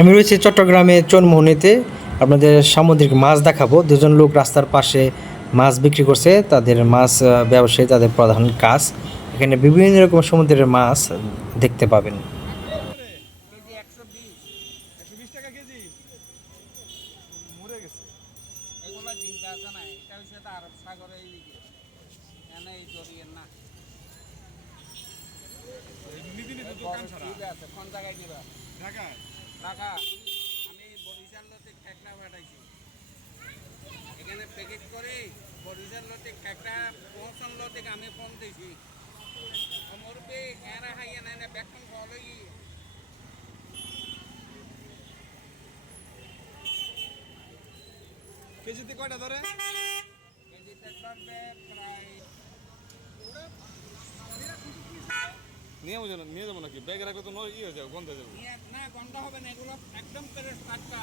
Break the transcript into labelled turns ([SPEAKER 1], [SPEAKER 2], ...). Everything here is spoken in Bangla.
[SPEAKER 1] আমি রয়েছি চট্টগ্রামে চনমোহনীতে আপনাদের সামুদ্রিক মাছ দেখাবো। দুজন লোক রাস্তার পাশে মাছ বিক্রি করছে। তাদের মাছ ব্যবসায়ী তাদের প্রধান কাজ। এখানে বিভিন্ন রকম সমুদ্রের মাছ দেখতে পাবেন।
[SPEAKER 2] কোন জায়গায়
[SPEAKER 3] ঢাকায়।
[SPEAKER 2] ঢাকা আমি বরিশাল লতে ঠেকনা পাঠাইছি। এখানে প্যাকেট করে বরিশাল লতে ঠেকনা, পৌঁছন লতে আমি ফোন দিয়েছি মোরবে এরা হাইয়া নাই না বেতন ভালোই
[SPEAKER 3] কেজিতে কয়টা ধরে? নিয়ে যাব নিয়ে যাব নাকি? ব্যাগ রাখলে তো নয় ইয়ে হয়ে যাবে গন্ধ যাবে।
[SPEAKER 2] না, গন্ধ হবে না, এগুলো একদম টাটকা